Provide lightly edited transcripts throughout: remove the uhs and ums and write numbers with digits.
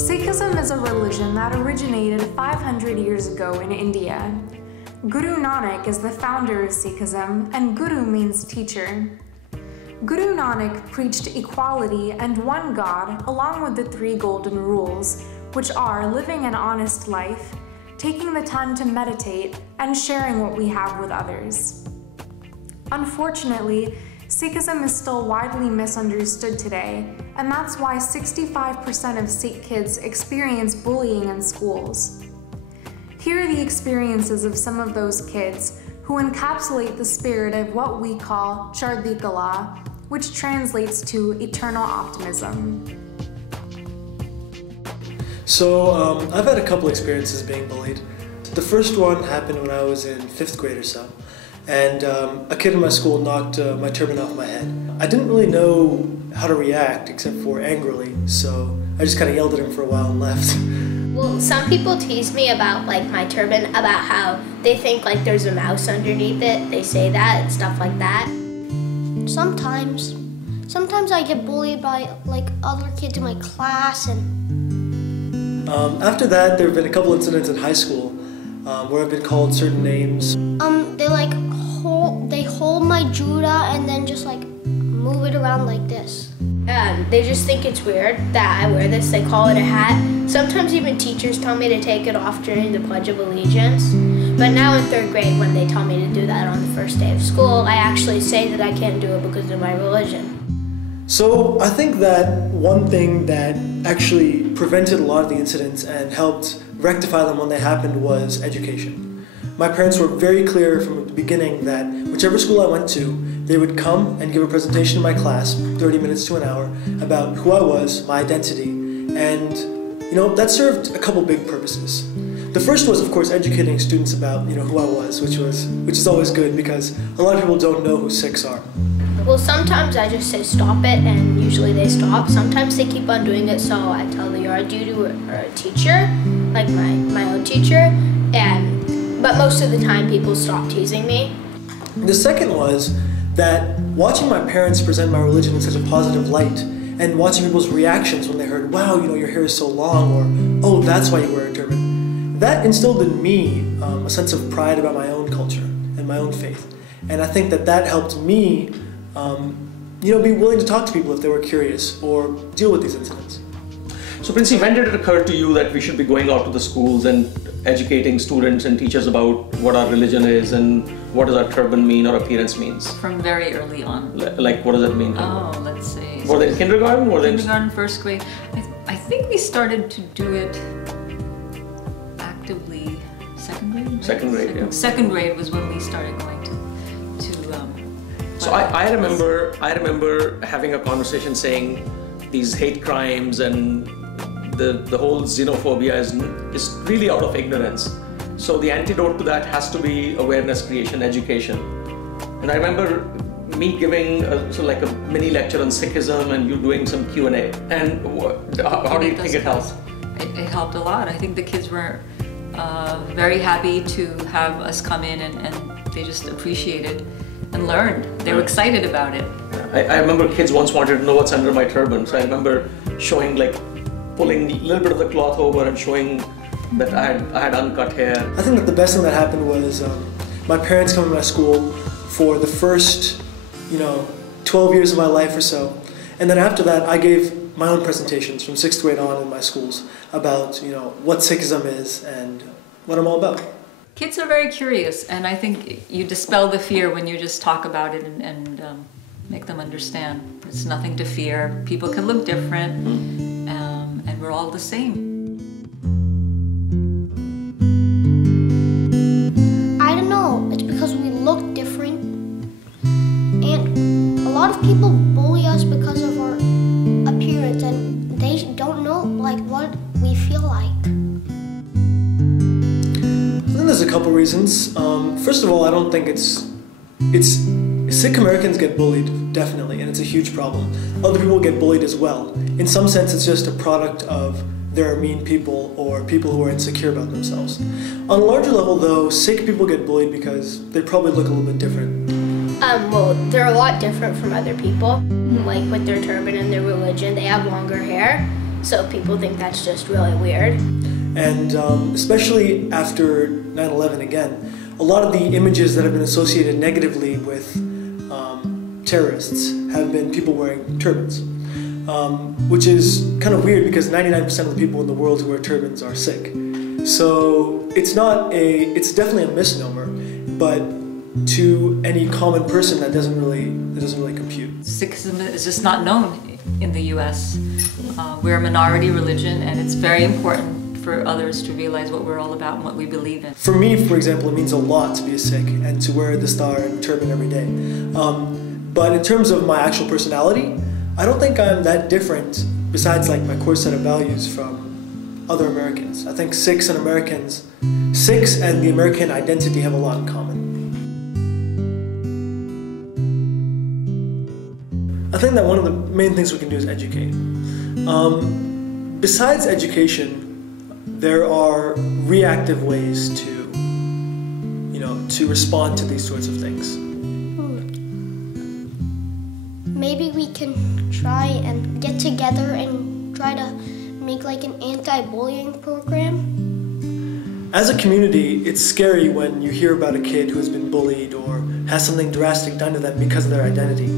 Sikhism is a religion that originated 500 years ago in India. Guru Nanak is the founder of Sikhism, and Guru means teacher. Guru Nanak preached equality and one God along with the 3 golden rules, which are living an honest life, taking the time to meditate, and sharing what we have with others. Unfortunately, Sikhism is still widely misunderstood today, and that's why 65% of Sikh kids experience bullying in schools. Here are the experiences of some of those kids who encapsulate the spirit of what we call Chardi, which translates to eternal optimism. So I've had a couple experiences being bullied. The first one happened when I was in 5th grade or so, and a kid in my school knocked my turban off my head. I didn't really know how to react except for angrily, so I just kind of yelled at him for a while and left. Well, some people tease me about my turban, about how they think there's a mouse underneath it. They say that and stuff like that. Sometimes I get bullied by other kids in my class, and after that, there have been a couple incidents in high school where I've been called certain names. They hold my juda and then just move it around like this. They just think it's weird that I wear this. They call it a hat. Sometimes even teachers tell me to take it off during the Pledge of Allegiance. But now in 3rd grade, when they tell me to do that on the first day of school, I actually say that I can't do it because of my religion. So I think that one thing that actually prevented a lot of the incidents and helped rectify them when they happened was education. My parents were very clear from the beginning that whichever school I went to, they would come and give a presentation in my class, 30 minutes to an hour, about who I was, my identity, and that served a couple big purposes. The first was, of course, educating students about who I was, which is always good because a lot of people don't know who Sikhs are. Well, sometimes I just say stop it, and usually they stop. Sometimes they keep on doing it, so I tell the yard duty or a teacher, like my own teacher, but most of the time people stop teasing me. The second was that watching my parents present my religion in such a positive light and watching people's reactions when they heard, wow, your hair is so long, or, oh, that's why you wear a turban, that instilled in me a sense of pride about my own culture and my own faith. And I think that helped me be willing to talk to people if they were curious or deal with these incidents. So Princey, when did it occur to you that we should be going out to the schools and educating students and teachers about what our religion is and what does our turban mean or appearance means? From very early on. What does that mean? Oh, let's see. Were they in kindergarten? Kindergarten, 1st grade. I think we started to do it actively 2nd grade? Right? 2nd grade, yeah. 2nd grade was when we started going to So I remember having a conversation saying these hate crimes and the whole xenophobia is really out of ignorance. So the antidote to that has to be awareness creation, education. And I remember me giving a mini lecture on Sikhism and you doing some Q&A. And how do you think it helped? It helped a lot. I think the kids were very happy to have us come in and they just appreciated and learned. They were excited about it. I remember kids once wanted to know what's under my turban. So I remember showing pulling a little bit of the cloth over and showing that I had uncut hair. I think that the best thing that happened was my parents coming to my school for the first 12 years of my life or so. And then after that I gave my own presentations from 6th grade on in my schools about what Sikhism is and what I'm all about. Kids are very curious, and I think you dispel the fear when you just talk about it and make them understand. It's nothing to fear. People can look different, and we're all the same. I don't know, it's because we look different, and a lot of people bully us because of our appearance, and they don't know what we feel like. I think there's a couple reasons. First of all, I don't think Sikh Americans get bullied, definitely, and it's a huge problem. Other people get bullied as well. In some sense, it's just a product of there are mean people or people who are insecure about themselves. On a larger level, though, Sikh people get bullied because they probably look a little bit different. Well, they're a lot different from other people. With their turban and their religion, they have longer hair. So people think that's just really weird. And especially after 9/11 again, a lot of the images that have been associated negatively with terrorists have been people wearing turbans, which is kind of weird because 99% of the people in the world who wear turbans are Sikh. So it's definitely a misnomer, but to any common person that doesn't really compute. Sikhism is just not known in the US. We're a minority religion, and it's very important for others to realize what we're all about and what we believe in. For me, for example, it means a lot to be a Sikh and to wear the star and turban every day. But in terms of my actual personality, I don't think I'm that different, besides like my core set of values, from other Americans. I think Sikhs and the American identity have a lot in common. I think that one of the main things we can do is educate. Besides education, there are reactive ways to respond to these sorts of things. Maybe we can try and get together and try to make like an anti-bullying program. As a community, it's scary when you hear about a kid who has been bullied or has something drastic done to them because of their identity.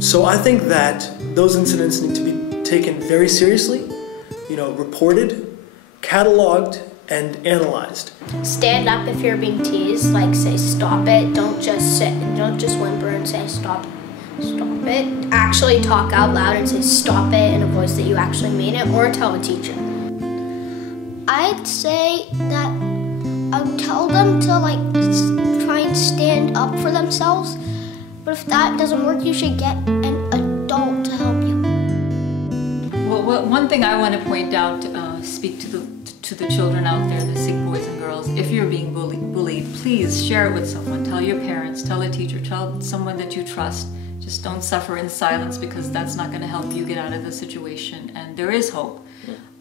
So I think that those incidents need to be taken very seriously, reported, cataloged, and analyzed. Stand up if you're being teased, like say stop it. Don't just whimper and say stop it. Actually talk out loud and say stop it in a voice that you actually mean it, or tell a teacher. I'd say that I would tell them to like try and stand up for themselves, but if that doesn't work, you should get an adult to help you. Well, one thing I want to point out, speak to the children out there, the Sikh boys and girls, if you're being bullied, please share it with someone. Tell your parents, tell a teacher, tell someone that you trust. Just don't suffer in silence, because that's not going to help you get out of the situation. And there is hope,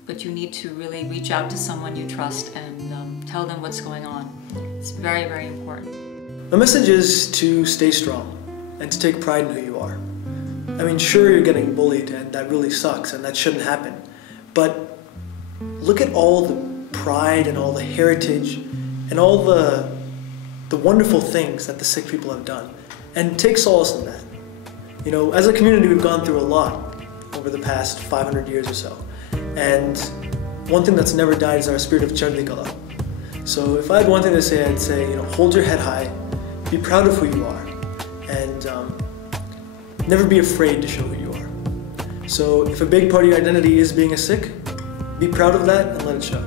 but you need to really reach out to someone you trust and tell them what's going on. It's very, very important. The message is to stay strong and to take pride in who you are. I mean, sure, you're getting bullied and that really sucks and that shouldn't happen, but look at all the pride and all the heritage and all the wonderful things that the Sikh people have done, and take solace in that. As a community, we've gone through a lot over the past 500 years or so, and one thing that's never died is our spirit of Chardi. So if I had one thing to say, I'd say, hold your head high, be proud of who you are, and never be afraid to show who you are. So if a big part of your identity is being a Sikh, be proud of that and let it show.